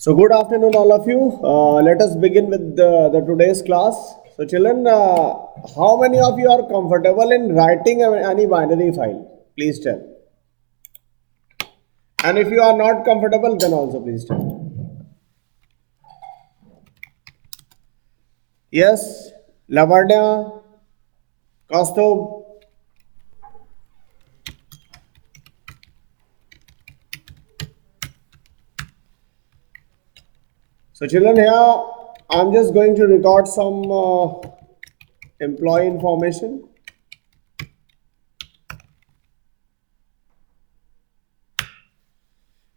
So good afternoon, all of you. Let us begin with the today's class. So children, how many of you are comfortable in writing any binary file? Please tell. And if you are not comfortable, then also please tell. Yes, Lavarnia, Kaustubh. So children, here I'm just going to record some employee information.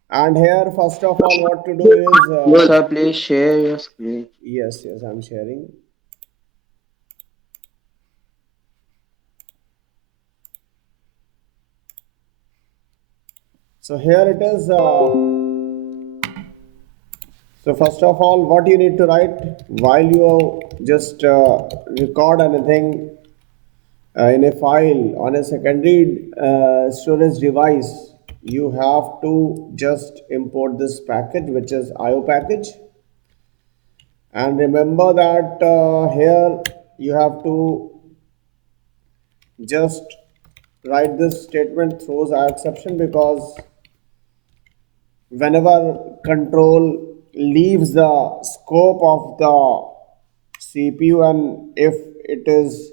And here, first of all, what to do is, Sir, please share your screen. yes, I'm sharing. So here it is. So first of all, what you need to write while you just record anything in a file on a secondary storage device, you have to just import this package, which is IO package. And remember that here you have to just write this statement throws exception, because whenever control leaves the scope of the CPU, and if it is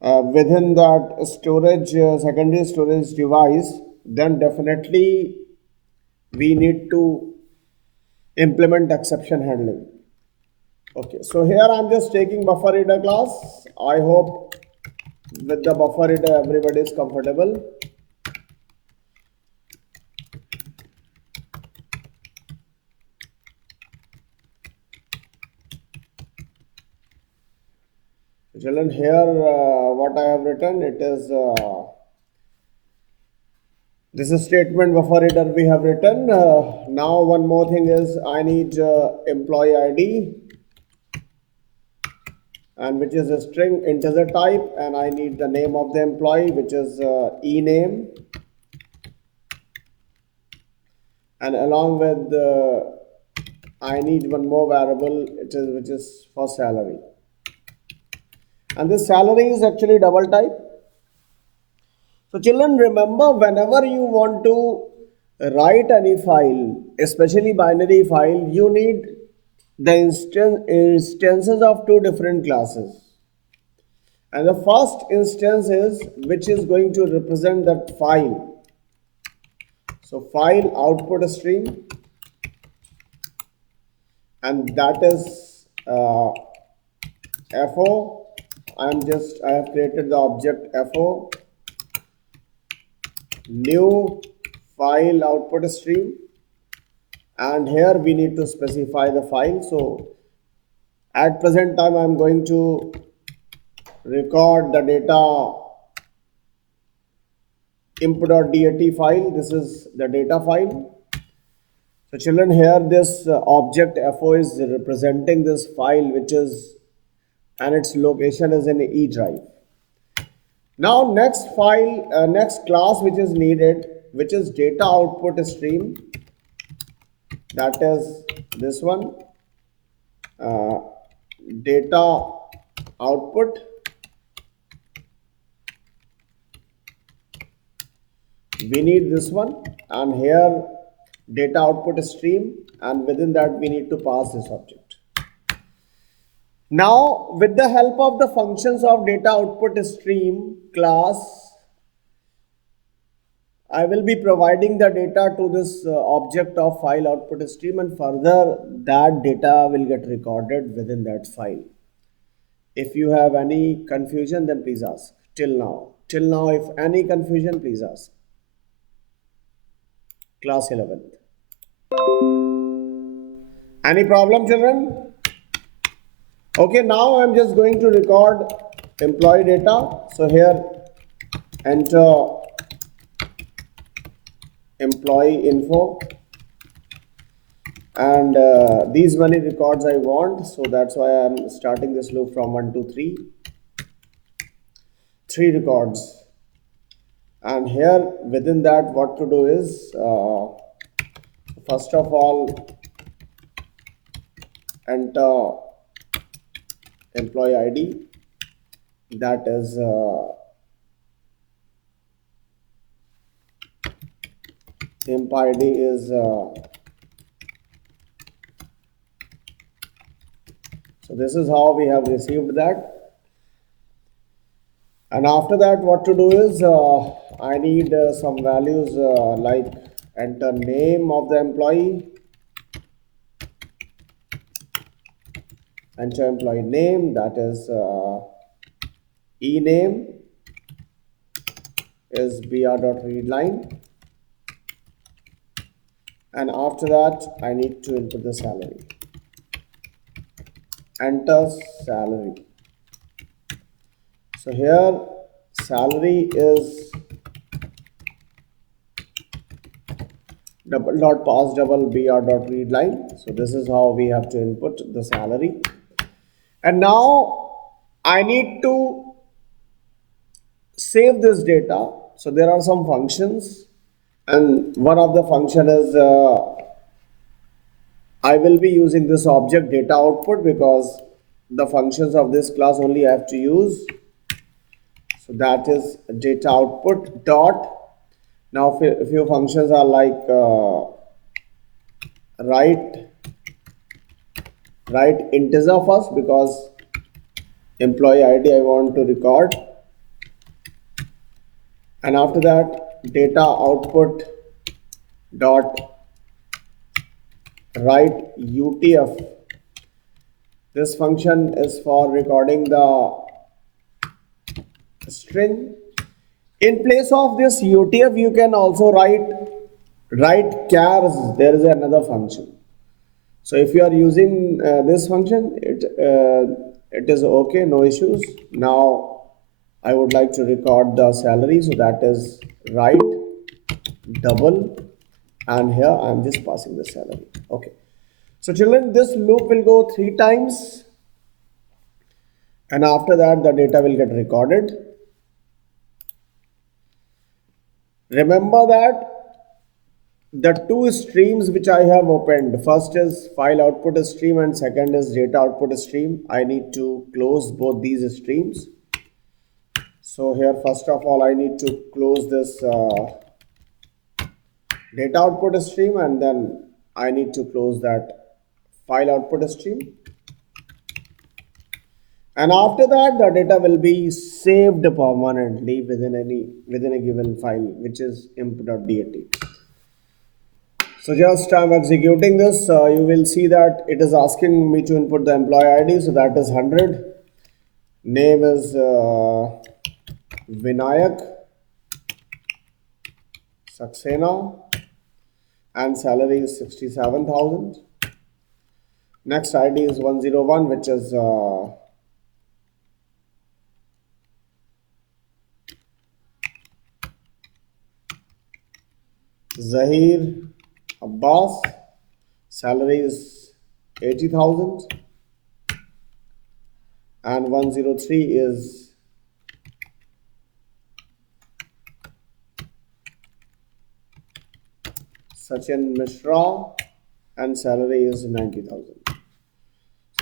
within that storage secondary storage device, then definitely we need to implement exception handling. Okay, so here I'm just taking buffer reader class. I hope with the buffer reader everybody is comfortable. Children, here what I have written, it is this is statement buffer reader we have written. Now one more thing is I need employee ID, and which is a string integer type, and I need the name of the employee, which is ename, and along with I need one more variable, which is for salary, and this salary is actually double type. So children, remember, whenever you want to write any file, especially binary file, you need the instances of two different classes. And the first instance is which is going to represent that file. So file output stream, and that is FO. I have created the object FO, new file output stream, and here we need to specify the file. So at present time I'm going to record the data input.dat file. This is the data file. So children, here this object FO is representing this file, which is, and its location is in E drive. Now next class which is needed, which is data output stream, that is this one, data output. We need this one, and here data output stream, and within that we need to pass this object. Now with the help of the functions of data output stream class, I will be providing the data to this object of file output stream, and further that data will get recorded within that file. If you have any confusion, then please ask. Till now, if any confusion, please ask. Class 11th. Any problem, children? Okay, now I'm just going to record employee data. So here, enter employee info, and these many records I want, so that's why I'm starting this loop from 1 to 3. 3 records, and here within that what to do is, first of all, enter employee ID, that is imp ID is so this is how we have received that. And after that, what to do is I need some values like enter name of the employee, enter employee name, that is e name is br.readline, and after that I need to input the salary, enter salary. So here salary is double dot pass double br.readline. So this is how we have to input the salary. And now I need to save this data. So there are some functions, and one of the function is I will be using this object data output because the functions of this class only I have to use. So that is data output dot. Now few functions are like write integer first because employee ID I want to record, and after that data output dot write UTF. This function is for recording the string. In place of this UTF, you can also write chars. There is another function. So if you are using this function, it is okay, no issues. Now I would like to record the salary, so that is write double, and here I am just passing the salary. Okay. So children, this loop will go 3 times, and after that the data will get recorded. Remember that the two streams which I have opened, first is file output stream and second is data output stream. I need to close both these streams. So here first of all I need to close this data output stream, and then I need to close that file output stream. And after that the data will be saved permanently within a given file, which is imp.dat. So just I'm executing this, you will see that it is asking me to input the employee ID, so that is 100. Name is Vinayak Saxena, and salary is 67,000. Next ID is 101, which is Zahir Abbas, salary is 80,000, and 103 is Sachin Mishra, and salary is 90,000. So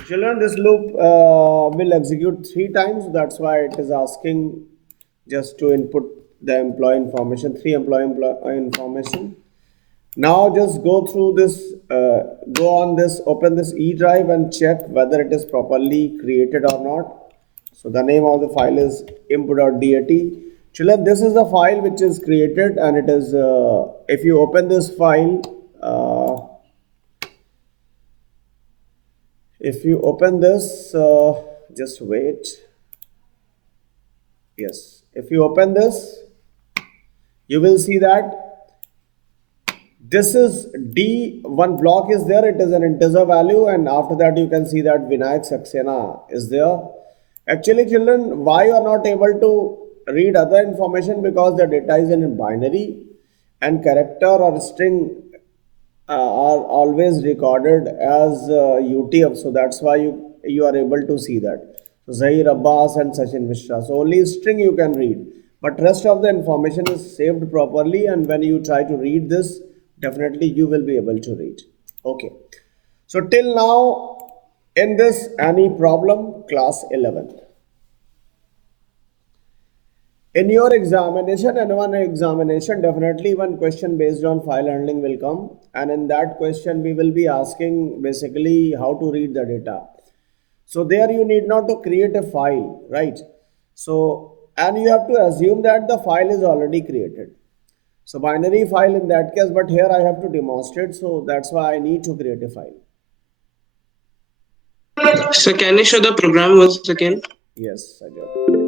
children, this loop will execute 3 times. That's why it is asking just to input the employee information, 3 employee information. Now just go through this, go on this, open this E drive and check whether it is properly created or not. So the name of the file is imp.dat. Children, this is the file which is created, and it is, if you open this file, if you open this, just wait. Yes, if you open this, you will see that this is D, one block is there, it is an integer value, and after that you can see that Vinayak Saxena is there. Actually children, why you are not able to read other information? Because the data is in binary, and character or string are always recorded as UTF, so that's why you are able to see that. So Zahir Abbas and Sachin Mishra, so only string you can read, but rest of the information is saved properly, and when you try to read this, definitely you will be able to read. Okay, so till now In this any problem, class 11. In your examination and one examination, definitely one question based on file handling will come. And in that question, we will be asking basically how to read the data. So there you need not to create a file, right? So, and you have to assume that the file is already created. So binary file in that case, but here I have to demonstrate. So that's why I need to create a file. So can you show the program once again? Yes, Ajay.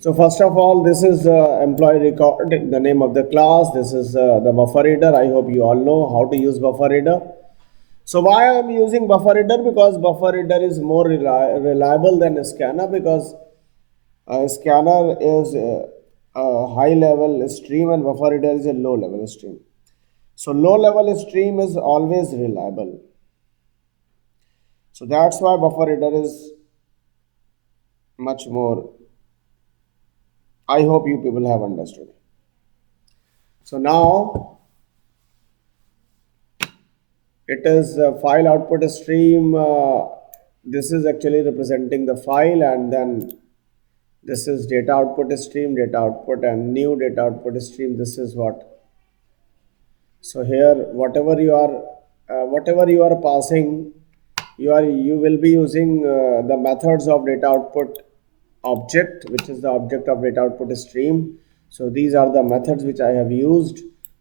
So first of all, this is employee record, the name of the class. This is the buffer reader. I hope you all know how to use buffer reader. So why I am using buffer reader? Because buffer reader is more reliable than a scanner, because a scanner is a high level stream and buffer reader is a low level stream. So low level stream is always reliable. So that's why buffer reader is much more. I hope you people have understood. So now it is a file output stream. This is actually representing the file, and then this is data output stream, data output, and new data output stream. This is what. So here, whatever you are passing, you will be using the methods of data output object, which is the object of data output stream. So these are the methods which I have used.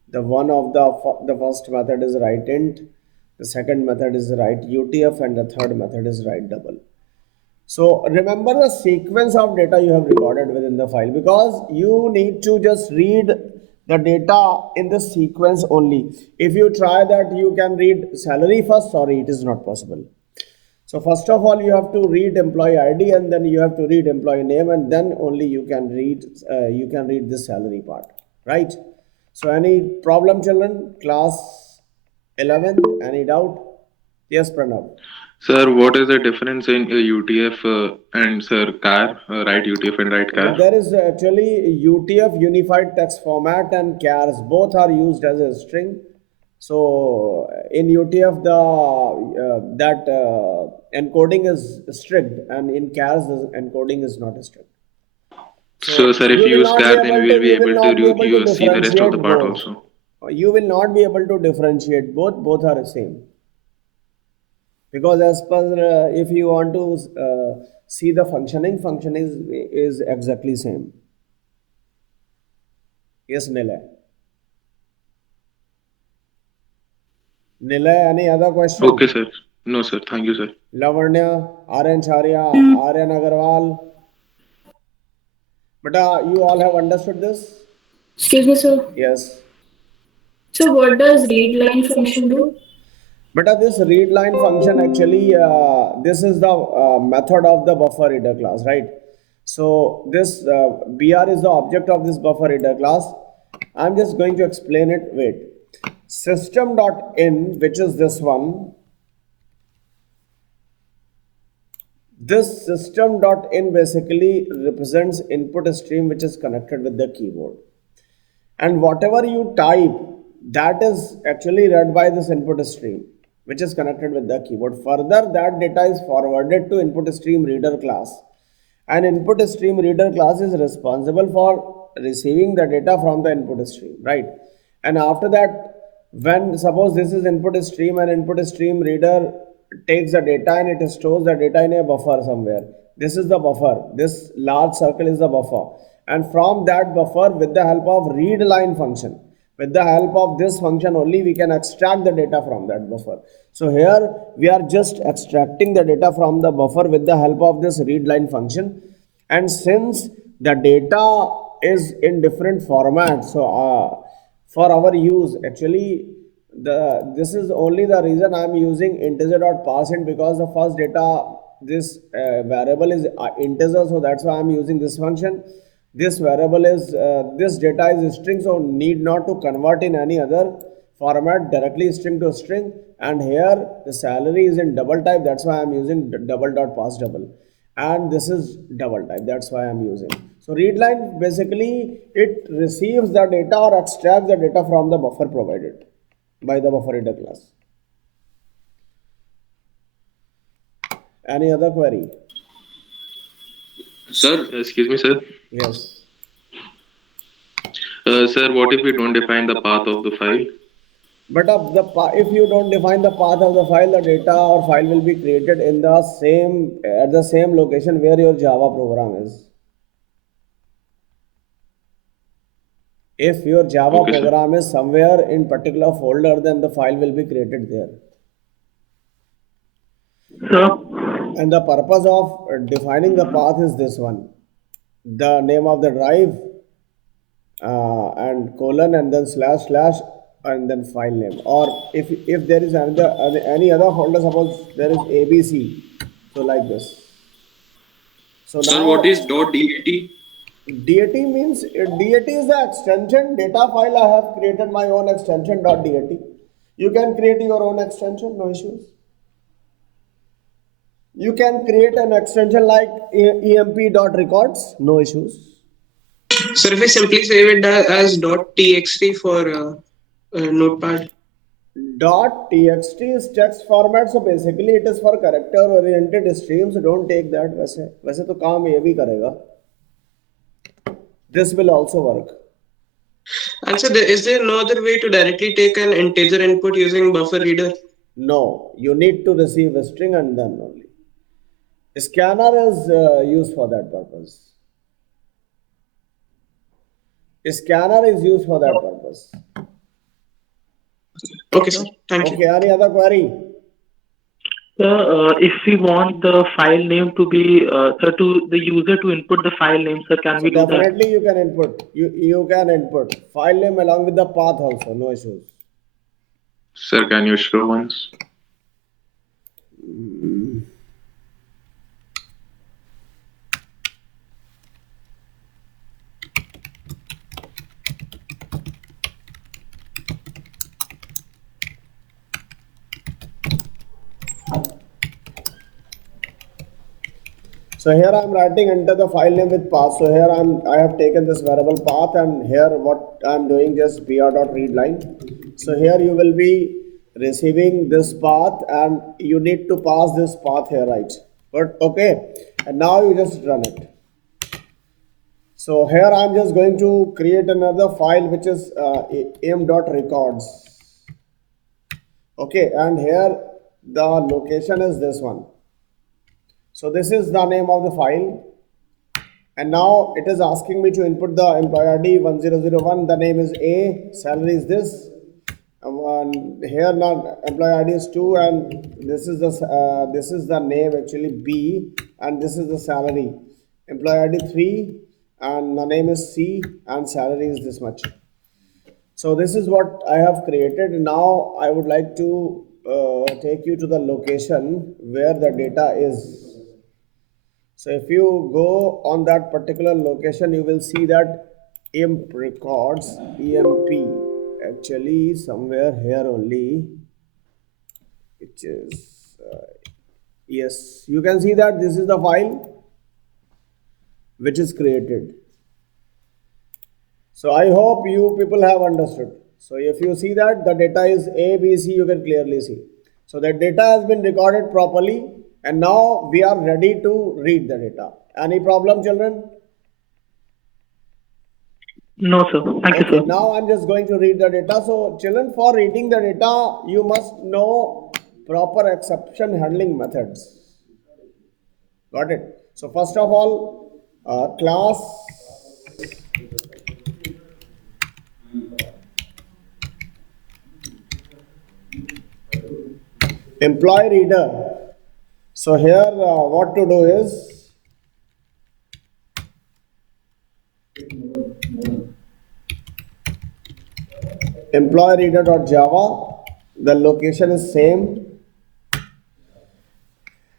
The one of the first method is write int, the second method is write UTF, and the third method is write double. So remember the sequence of data you have recorded within the file, because you need to just read the data in the sequence only. If you try that you can read salary first, sorry, it is not possible. So first of all, you have to read employee ID, and then you have to read employee name, and then only you can read the salary part, right? So any problem, children? Class 11, any doubt? Yes, Pranav. Sir, what is the difference in UTF and sir car, right UTF and right car? There is actually UTF, unified text format, and chars both are used as a string. So in UTF the that encoding is strict, and in chars the encoding is not strict. So, So sir, if you you will use not be car, then able we to will be able to see the rest of the differentiate part both. also. You will not be able to differentiate both. Both are the same, because as per if you want to see the function is exactly same. Yes, Nilay. Nilay, any other Okay, question? sir. No, sir. Thank you, sir. Lavanya, Aryan Charya, Aryan Agarwal. But you all have understood this? Excuse me, sir. Yes. So, what does read line function do? But this read line function actually, this is the method of the buffer reader class, right? So this BR is the object of this buffer reader class. I'm just going to explain it. Wait. System.in, which is this one. This system.in basically represents input stream which is connected with the keyboard. And whatever you type, that is actually read by this input stream which is connected with the keyboard. Further, that data is forwarded to input stream reader class, and input stream reader class is responsible for receiving the data from the input stream, right? And after that, when suppose this is input stream and input stream reader takes the data and it stores the data in a buffer somewhere. This is the buffer. This large circle is the buffer, and from that buffer, with the help of read line function, with the help of this function only, we can extract the data from that buffer. So here we are just extracting the data from the buffer with the help of this read line function. And since the data is in different formats, so for our use, actually the this is only the reason I am using integer.parseInt, because the first data, this variable is integer, so that's why I am using this function. This variable is this data is string, so need not to convert in any other format, directly string to string. And here the salary is in double type, that's why I'm using double dot pass double, and this is double type, that's why I'm using. So read line basically it receives the data or extracts the data from the buffer provided by the buffer reader class. Any other query? Sir, Excuse me, sir. Yes. Sir, what if we don't define the path of the file? But if you don't define the path of the file, the data or file will be created in the same at the same location where your Java program is. If your Java Okay, sir. program is somewhere in particular folder, then the file will be created there. Sir, And the purpose of defining the path is this one: the name of the drive and colon and then slash slash and then file name. Or if there is any other folder, suppose there is ABC, so like this. So sir, what is now .dat? DAT means DAT is the extension data file. I have created my own extension .dat. You can create your own extension, no issues. You can create an extension like emp.records, no issues. Sir, if I simply save it as .txt for Notepad. .txt is text format, so basically it is for character oriented streams. Don't take that. वैसे तो काम ये भी करेगा. This will also work. And sir, is there no other way to directly take an integer input using buffer reader? No, you need to receive a string and then only. Scanner is used for that purpose. Scanner is used for that purpose. Okay, sir. Thank you. Okay, any other query? sir, if we want the file name to be, sir, to the user to input the file name, sir, can So we do that? definitely you can input. You can input file name along with the path also, no issues. Sir, can you show once? So here I am writing enter the file name with path. So here I have taken this variable path, and here what I am doing just br.read line. So here you will be receiving this path and you need to pass this path here, right? But okay, and now you just run it. So here I am just going to create another file which is am.records. Okay, and here the location is this one. So this is the name of the file, and now it is asking me to input the employee ID 1001. The name is A, salary is this. And here now employee ID is 2, and this is the name actually B, and this is the salary. Employee ID 3, and the name is C, and salary is this much. So this is what I have created. Now I would like to take you to the location where the data is. So if you go on that particular location, you will see that emp records, emp, actually somewhere here only, which is, yes, you can see that this is the file which is created. So I hope you people have understood. So if you see that the data is A, B, C, you can clearly see. So that data has been recorded properly, and now we are ready to read the data. Any problem, children? No, sir. Thank you, Okay, sir. now I'm just going to read the data. So children, for reading the data, you must know proper exception handling methods. Got it? So first of all, class employee reader. So here what to do is employee reader.java, the location is same.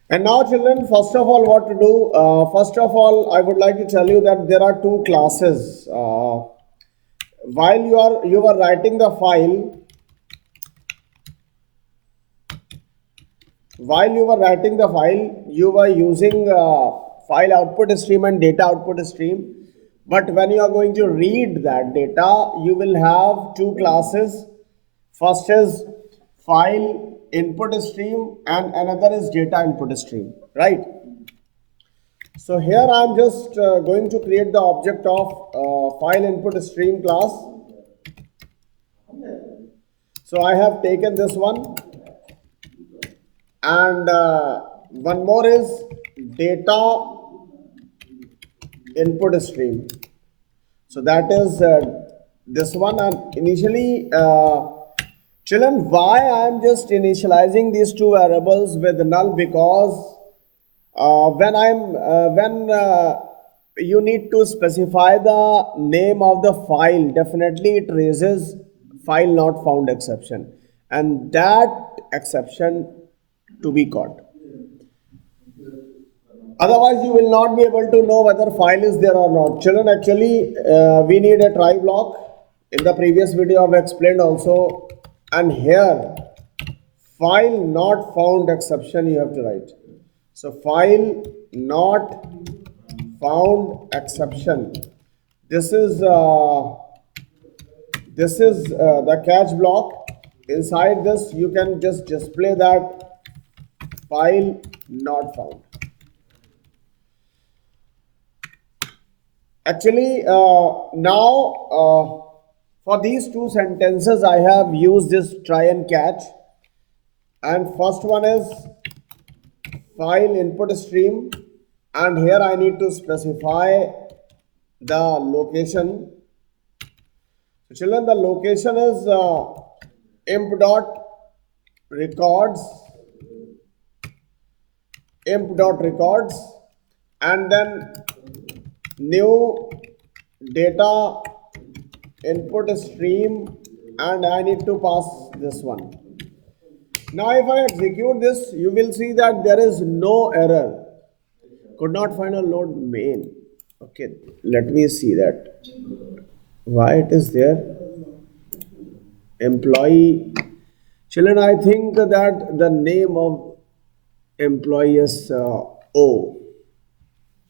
And now children, first of all what to do, first of all I would like to tell you that there are two classes. While you are writing the file, you were using file output stream and data output stream. But when you are going to read that data, you will have two classes. First is file input stream and another is data input stream, right? So here I am just going to create the object of file input stream class. So I have taken this one, and one more is data input stream. So that is this one. And initially, children, why I am just initializing these two variables with null? Because when you need to specify the name of the file, definitely it raises file not found exception, and that exception to be caught. Otherwise, you will not be able to know whether file is there or not. Children, actually, we need a try block. In the previous video, I've explained also, and here file not found exception you have to write. So file not found exception. This is the catch block. Inside this, you can just display that file not found. Actually, now for these two sentences, I have used this try and catch. And first one is file input stream, and here I need to specify the location. So children, the location is imp.records, and then new data input stream, and I need to pass this one. Now if I execute this, you will see that there is no error. Could not find a load main. Okay, let me see that. Why it is there? Employee. Children, I think that the name of employee is O.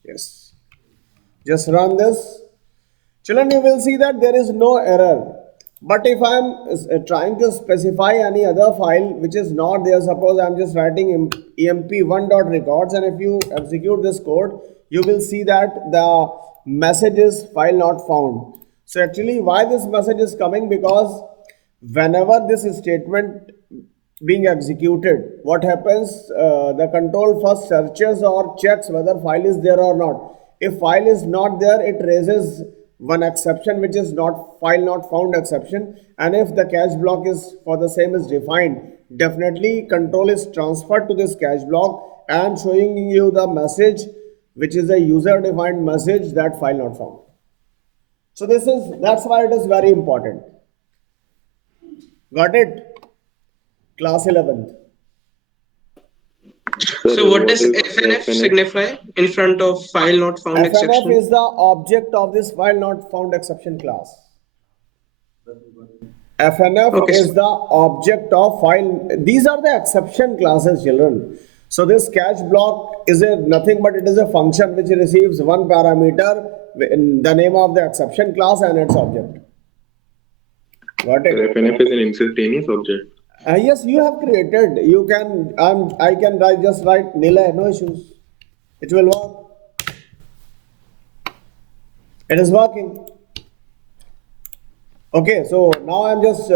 Yes. Just run this. Children, you will see that there is no error. But if I am trying to specify any other file which is not there, suppose I am just writing emp1.records, and if you execute this code, you will see that the message is file not found. So actually, why this message is coming? Because whenever this statement being executed, what happens? The control first searches or checks whether file is there or not. If file is not there, it raises one exception, which is not file not found exception. And if the catch block is for the same is defined, definitely control is transferred to this catch block and showing you the message, which is a user defined message, that file not found. So that's why it is very important. Got it? Class 11th. So what does FNF signify in front of file not found FNF exception? is the object of this file not found exception class. FNF Okay, is sir. the object of file. These are the exception classes, children. So this catch block is nothing but it is a function which receives one parameter in the name of the exception class and its object. Got it? FNF is an instantaneous object. Yes, you have created. You can. I can just write Nilay. No issues. It will work. It is working. Okay. So now I'm just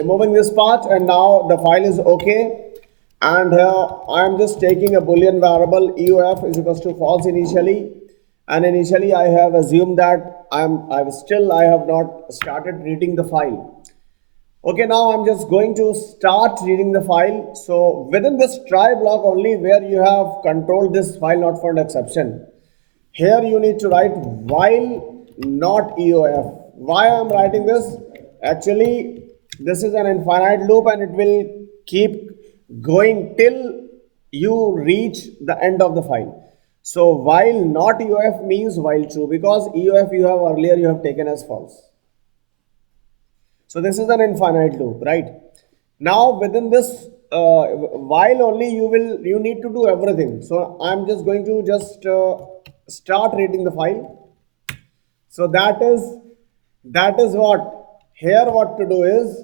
removing this part, and now the file is okay. And here I am just taking a boolean variable EOF is equals to false initially, and initially I have assumed that I have not started reading the file. Okay, now I'm just going to start reading the file. So within this try block only, where you have controlled this file not found exception, here you need to write while not EOF. Why I'm writing this? Actually, this is an infinite loop and it will keep going till you reach the end of the file. So while not EOF means while true, because EOF you have taken as false. So this is an infinite loop, right? Now within this while only you need to do everything. So I'm just going to start reading the file. So that is what here what to do is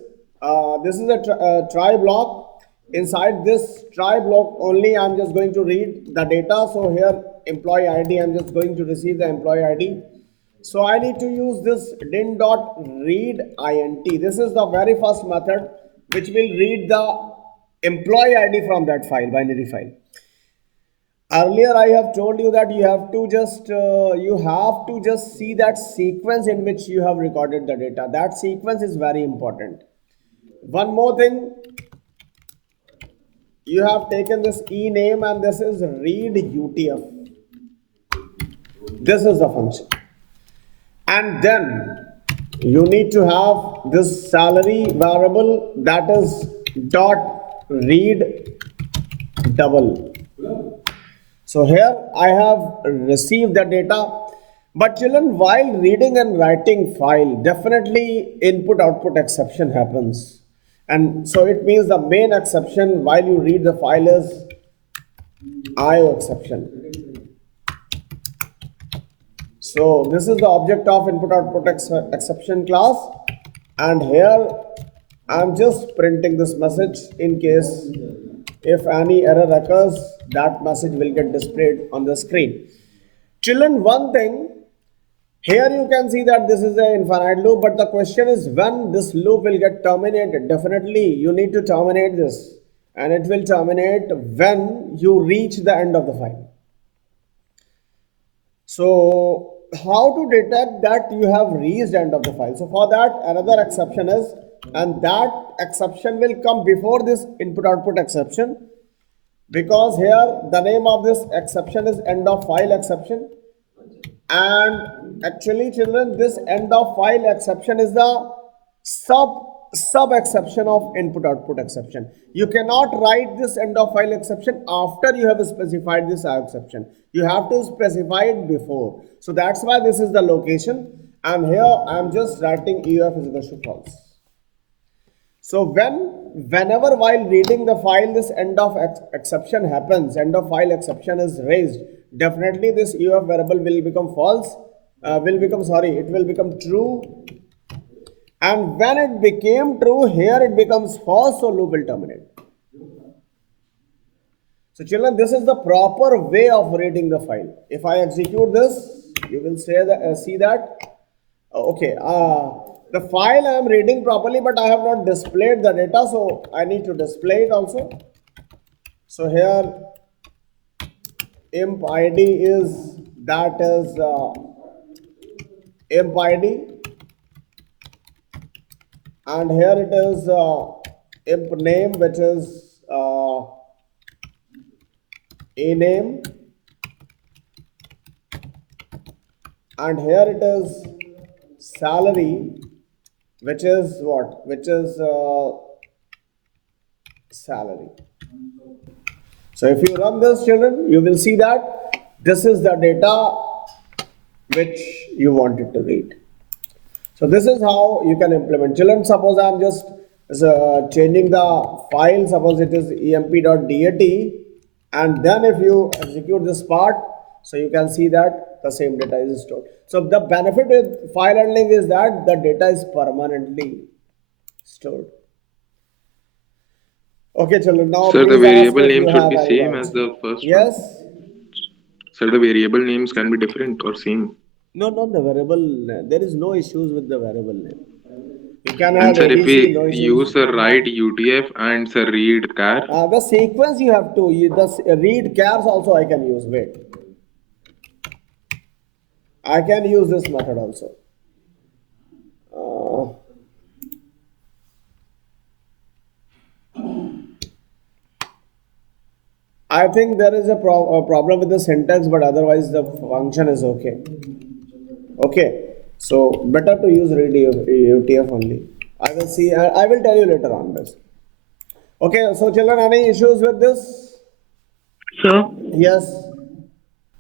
this is a try block. Inside this try block only, I'm just going to read the data. So here employee ID, I'm just going to receive the employee ID. So I need to use this din dot read int. This is the very first method which will read the employee ID from that file, binary file. Earlier I have told you that you have to just see that sequence in which you have recorded the data. That sequence is very important. One more thing, you have taken this e name and this is read UTF. This is the function. And then you need to have this salary variable, that is dot read double. So here I have received the data, but children, while reading and writing file, definitely input output exception happens. And so it means the main exception while you read the file is IO exception. So this is the object of input output exception class, and here I'm just printing this message in case if any error occurs, that message will get displayed on the screen. Children, one thing, here you can see that this is an infinite loop, but the question is when this loop will get terminated. Definitely you need to terminate this, and it will terminate when you reach the end of the file. So how to detect that you have reached end of the file? So for that, another exception is, and that exception will come before this input output exception, because here the name of this exception is end of file exception, and actually children, this end of file exception is the sub exception of input output exception. You cannot write this end of file exception after you have specified this exception. You have to specify it before. So that's why this is the location, and here I'm just writing EOF is equal to false. So whenever while reading the file this end of exception happens, end of file exception is raised, definitely this EOF variable will become false, it will become true. And when it became true, here it becomes false, so loop will terminate. So children, this is the proper way of reading the file. If I execute this, you will see that, okay, the file I am reading properly, but I have not displayed the data, so I need to display it also. So here imp id is, that is imp id, and here it is imp name, which is a name, and here it is salary, which is what? Which is salary. So if you run this, children, you will see that this is the data which you wanted to read. So this is how you can implement. Children, suppose I am just changing the file, suppose it is emp.dat, and then if you execute this part, so you can see that the same data is stored. So the benefit with file handling is that the data is permanently stored. Okay, children, now Sir, the please ask variable if you name should have be any same doubts. as the first one. Yes? Sir, the variable names can be different or same. No, not the variable. There is no issues with the variable name. You can And add sir, if ADC, we no issues. use the write UTF and sir read char, The sequence you have to, the read chars also I can use. Wait. I can use this method also. I think there is a problem with the syntax, but otherwise the function is okay. Okay, so better to use read UTF only. I will see. I will tell you later on this. Okay, so children, any issues with this? Sir, Yes.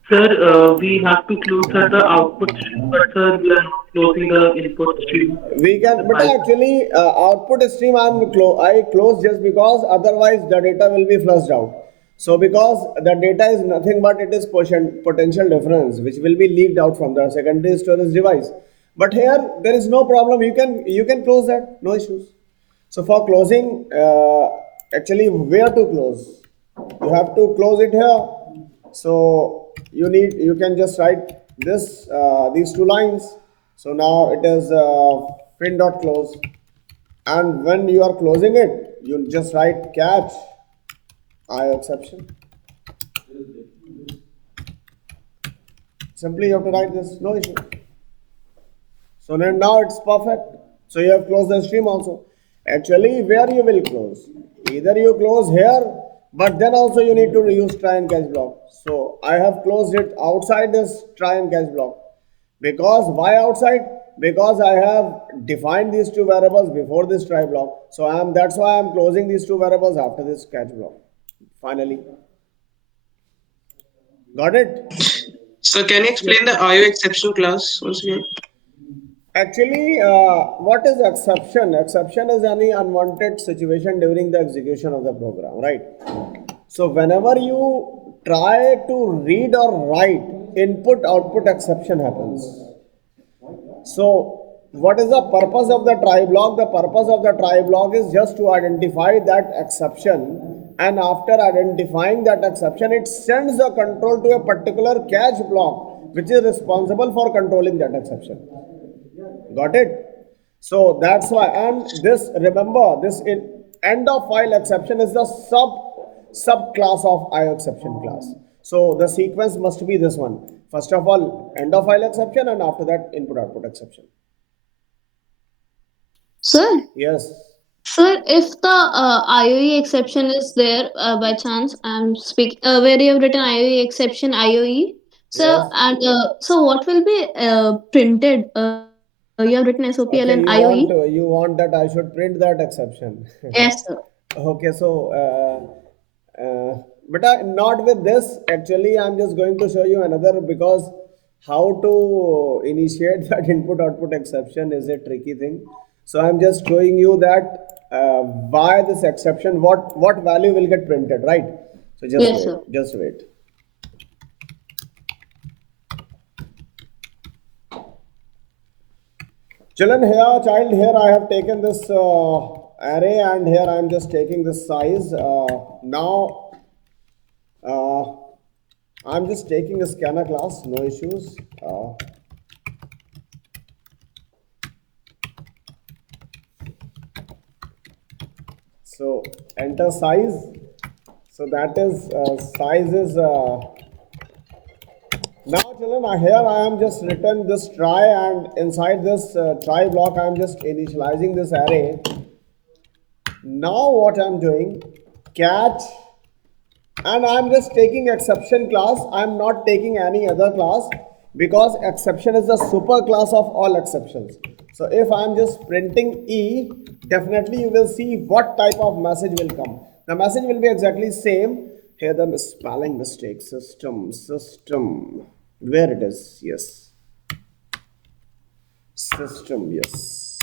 sir, we have to close the output stream, but sir, we are not closing the input stream. We can, but actually output stream I close just because otherwise the data will be flushed out. So because the data is nothing but it is potential difference which will be leaked out from the secondary storage device. But here there is no problem. You can close that, no issues. So for closing actually where to close. You have to close it here. So you can just write this these two lines. So now it is fin dot close, and when you are closing it, you just write catch IO exception. Simply you have to write this, no issue. So then now it's perfect. So you have closed the stream also. Actually, where you will close? Either you close here, but then also you need to use try and catch block. So I have closed it outside this try and catch block. Because why outside? Because I have defined these two variables before this try block. So that's why I am closing these two variables after this catch block. Finally. Got it? So can you explain the IO exception class once again? Actually, what is exception? Exception is any unwanted situation during the execution of the program, right? So whenever you try to read or write, input-output exception happens. So what is the purpose of the try block? The purpose of the try block is just to identify that exception, and after identifying that exception, it sends the control to a particular catch block which is responsible for controlling that exception. Got it? So that's why, and this, remember, this end of file exception is the subclass of IO exception class. So the sequence must be this one. First of all, end of file exception, and after that input output exception. Sir, Yes. sir, if the IOE exception is there by chance, I'm speak where you have written IOE exception IOE. So Yes. and so what will be printed? You have written SOPL and Okay, IOE. you want that I should print that exception. Yes, sir. Okay, so but not with this. Actually, I'm just going to show you another, because how to initiate that input output exception is a tricky thing. So I'm just showing you that why this exception, what value will get printed, right? So just Yes, wait, sir. just wait. Children, here I have taken this array, and here I am just taking this size. Now I'm just taking a scanner class, no issues. So enter size. So that is size is now children, here I am just written this try, and inside this try block I am just initializing this array. Now what I am doing, catch, and I am just taking exception class. I am not taking any other class, because exception is the super class of all exceptions. So if I am just printing E, definitely you will see what type of message will come. The message will be exactly same. Here the spelling mistake, system, where it is, yes, system, yes.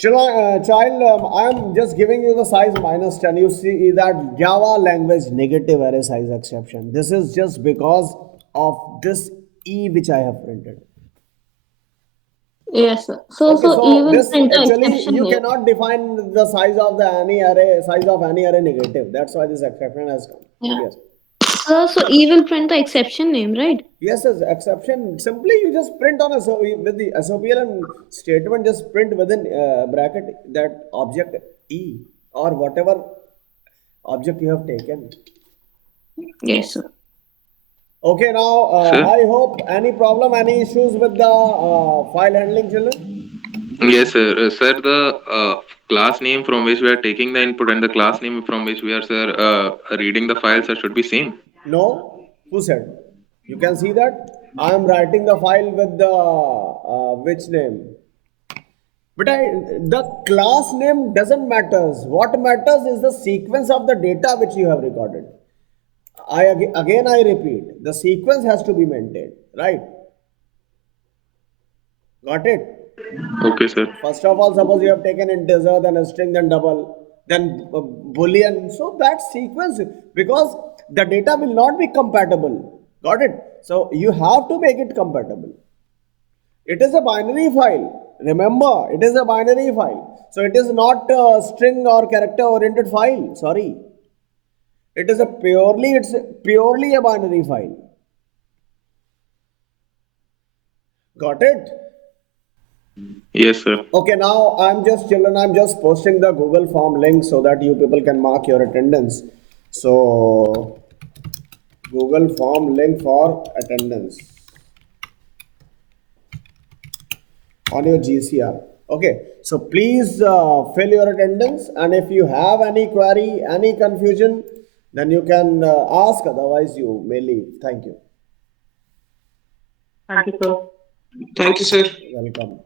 Child, I am just giving you the size -10. You see that Java language negative array size exception. This is just because of this E which I have printed. Yes, sir. So Okay, so you will this print the actually exception you here. cannot define the size of any array negative. That's why this exception has come. Yeah. Yes. So you will print the exception name, right? Yes, as exception. Simply you just print on with the SOPL and statement. Just print within bracket that object E or whatever object you have taken. Yes, sir. Okay, now Sir? I hope any problem, any issues with the file handling, children. Yes, sir. Sir, the class name from which we are taking the input and the class name from which we are, sir, reading the file, sir, should be same. No, who said? You can see that I am writing the file with the which name. But the class name doesn't matters. What matters is the sequence of the data which you have recorded. I repeat, the sequence has to be maintained, right? Got it? Okay, sir. First of all, suppose you have taken integer, then a string, then double, then boolean. So that sequence, because the data will not be compatible. Got it? So you have to make it compatible. It is a binary file. Remember, it is a binary file. So it is not a string or character oriented file. Sorry. It's purely a binary file. Got it? Yes, sir. Okay, now I'm just posting the Google form link so that you people can mark your attendance. So Google form link for attendance on your GCR. Okay, so please fill your attendance, and if you have any query, any confusion, then you can ask, otherwise you may leave. Thank you. Thank you, sir. Thank you, sir. Welcome.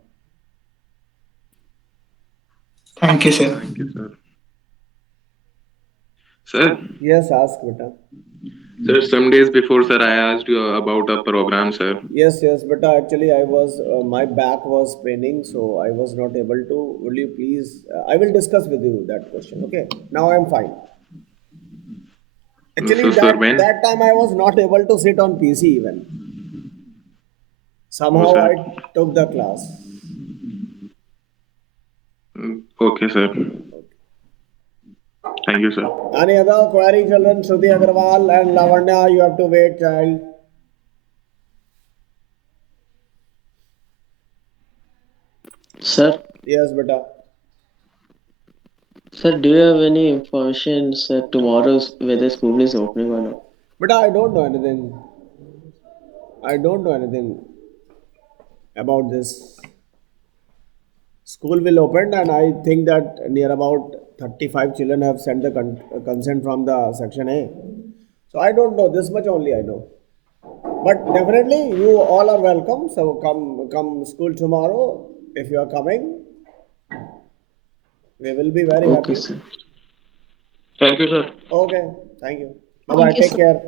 Thank you, sir. Thank you, sir. Sir, Yes, ask beta. sir, some days before, sir, I asked you about a program, sir. Yes, but actually I was my back was paining, so I was not able to. Will you please? I will discuss with you that question. Okay. Now I am fine. Actually, So, sir, when? that time I was not able to sit on PC even. Oh, Somehow sir. I took the class. Okay, sir. Thank you, sir. Any other query, children? Shruti Agarwal and Lavanya, you have to wait, child. Sir, Yes, beta. sir, do you have any information, sir, tomorrow's whether school is opening or not? Beta, I don't know anything. I don't know anything about this. School will open, and I think that near about 35 children have sent the consent from the section A. So I don't know, this much only I know. But definitely you all are welcome. So come school tomorrow. If you are coming, we will be very Okay, happy. sir. Thank you, sir. Okay, thank you. Bye bye. Thank you, Take sir. care.